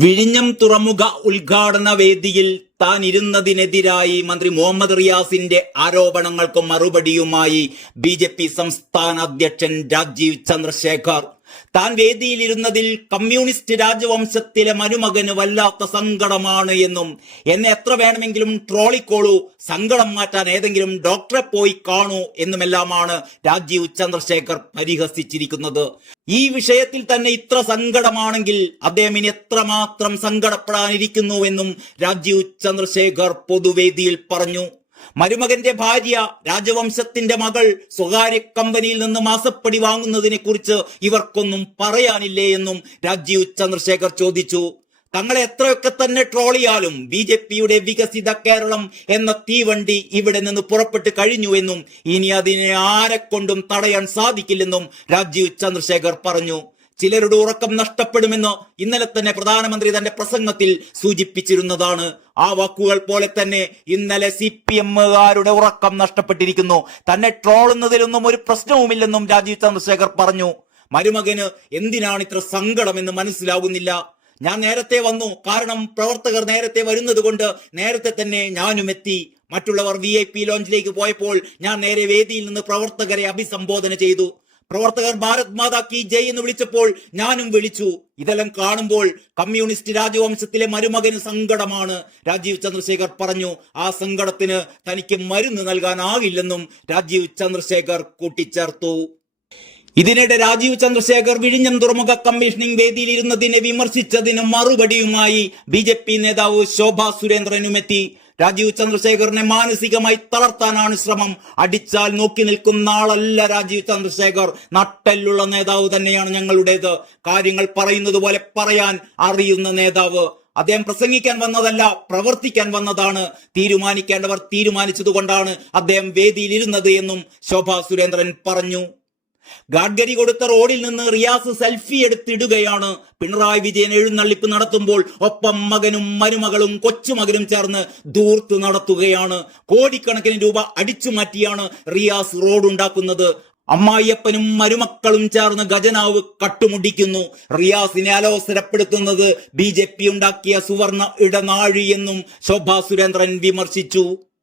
വിഴിഞ്ഞം തുറമുഖ ഉദ്ഘാടന വേദിയിൽ താൻ ഇരുന്നതിനെതിരായി മന്ത്രി മുഹമ്മദ് റിയാസിന്റെ ആരോപണങ്ങൾക്ക് മറുപടിയുമായി ബി സംസ്ഥാന അധ്യക്ഷൻ രാജീവ് ചന്ദ്രശേഖർ. താൻ വേദിയിലിരുന്നതിൽ കമ്മ്യൂണിസ്റ്റ് രാജവംശത്തിലെ മരുമകന് വല്ലാത്ത സങ്കടമാണ് എന്നും എന്നെ എത്ര വേണമെങ്കിലും ട്രോളിക്കോളൂ സങ്കടം മാറ്റാൻ ഏതെങ്കിലും ഡോക്ടറെ പോയി കാണൂ എന്നുമെല്ലാമാണ് രാജീവ് ചന്ദ്രശേഖർ പരിഹസിച്ചിരിക്കുന്നത്. ഈ വിഷയത്തിൽ തന്നെ ഇത്ര സങ്കടമാണെങ്കിൽ അദ്ദേഹം ഇനി എത്രമാത്രം സങ്കടപ്പെടാനിരിക്കുന്നുവെന്നും രാജീവ് ചന്ദ്രശേഖർ പൊതുവേദിയിൽ പറഞ്ഞു. മരുമകന്റെ ഭാര്യ രാജവംശത്തിന്റെ മകൾ സ്വകാര്യ കമ്പനിയിൽ നിന്ന് മാസപ്പടി വാങ്ങുന്നതിനെ കുറിച്ച് ഇവർക്കൊന്നും പറയാനില്ലേ എന്നും രാജീവ് ചന്ദ്രശേഖർ ചോദിച്ചു. തങ്ങളെ എത്രയൊക്കെ തന്നെ ട്രോളിയാലും ബി ജെ പിയുടെ വികസിത കേരളം എന്ന തീവണ്ടി ഇവിടെ നിന്ന് പുറപ്പെട്ട് കഴിഞ്ഞുവെന്നും ഇനി അതിനെ ആരെക്കൊണ്ടും തടയാൻ സാധിക്കില്ലെന്നും രാജീവ് ചന്ദ്രശേഖർ പറഞ്ഞു. ചിലരുടെ ഉറക്കം നഷ്ടപ്പെടുമെന്ന് ഇന്നലെ തന്നെ പ്രധാനമന്ത്രി തന്റെ പ്രസംഗത്തിൽ സൂചിപ്പിച്ചിരുന്നതാണ്. ആ വാക്കുകൾ പോലെ തന്നെ ഇന്നലെ സി പി എമ്മുകാരുടെ ഉറക്കം നഷ്ടപ്പെട്ടിരിക്കുന്നു. തന്നെ ട്രോളുന്നതിലൊന്നും ഒരു പ്രശ്നവുമില്ലെന്നും രാജീവ് ചന്ദ്രശേഖർ പറഞ്ഞു. മരുമകന് എന്തിനാണ് ഇത്ര സങ്കടമെന്ന് മനസ്സിലാകുന്നില്ല ഞാൻ നേരത്തെ വന്നു. കാരണം പ്രവർത്തകർ നേരത്തെ വരുന്നത് കൊണ്ട് നേരത്തെ തന്നെ ഞാനും എത്തി. മറ്റുള്ളവർ വി ഐ പി ലോഞ്ചിലേക്ക് പോയപ്പോൾ ഞാൻ നേരെ വേദിയിൽ നിന്ന് പ്രവർത്തകരെ അഭിസംബോധന ചെയ്തു. പ്രവർത്തകർ ഭാരത് മാതാ കി ജയ് എന്ന് വിളിച്ചപ്പോൾ ഞാനും വിളിച്ചു. ഇതെല്ലാം കാണുമ്പോൾ കമ്മ്യൂണിസ്റ്റ് രാജവംശത്തിലെ മരുമകന് സങ്കടമാണ്. രാജീവ് ചന്ദ്രശേഖർ പറഞ്ഞു ആ സങ്കടത്തിന് തനിക്ക് മരുന്ന് നൽകാനാകില്ലെന്നും രാജീവ് ചന്ദ്രശേഖർ കൂട്ടിച്ചേർത്തു. ഇതിനിടെ രാജീവ് ചന്ദ്രശേഖർ വിഴിഞ്ഞം തുറമുഖ കമ്മീഷനിംഗ് വേദിയിൽ ഇരുന്നതിനെ വിമർശിച്ചതിന് മറുപടിയുമായി ബി നേതാവ് ശോഭ സുരേന്ദ്രനുമെത്തി. രാജീവ് ചന്ദ്രശേഖറിനെ മാനസികമായി തളർത്താനാണ് ശ്രമം. അടിച്ചാൽ നോക്കി നിൽക്കുന്ന ആളല്ല രാജീവ് ചന്ദ്രശേഖർ. നട്ടെല്ലുള്ള നേതാവ് തന്നെയാണ് ഞങ്ങളുടേത്. കാര്യങ്ങൾ പറയുന്നത് പോലെ പറയാൻ അറിയുന്ന നേതാവ്. അദ്ദേഹം പ്രസംഗിക്കാൻ വന്നതല്ല പ്രവർത്തിക്കാൻ വന്നതാണ്. തീരുമാനിക്കേണ്ടവർ തീരുമാനിച്ചതുകൊണ്ടാണ് അദ്ദേഹം വേദിയിലിരുന്നത് എന്നും ശോഭാ സുരേന്ദ്രൻ പറഞ്ഞു. ഗാഡ്കരി കൊടുത്ത റോഡിൽ നിന്ന് റിയാസ് സെൽഫി എടുത്തിടുകയാണ്. പിണറായി വിജയൻ എഴുന്നള്ളിപ്പ് നടത്തുമ്പോൾ ഒപ്പം മകനും മരുമകളും കൊച്ചുമകനും ചേർന്ന് ദൂർത്ത് നടത്തുകയാണ്. കോടിക്കണക്കിന് രൂപ അടിച്ചു മാറ്റിയാണ് റിയാസ് റോഡ് ഉണ്ടാക്കുന്നത് അമ്മായിയപ്പനും മരുമക്കളും ചേർന്ന് ഖജനാവ് കട്ടുമുടിക്കുന്നു റിയാസിനെ അലോസരപ്പെടുത്തുന്നത് ബി ജെ പി ഉണ്ടാക്കിയ സുവർണ ഇടനാഴി എന്നും ശോഭാ സുരേന്ദ്രൻ വിമർശിച്ചു.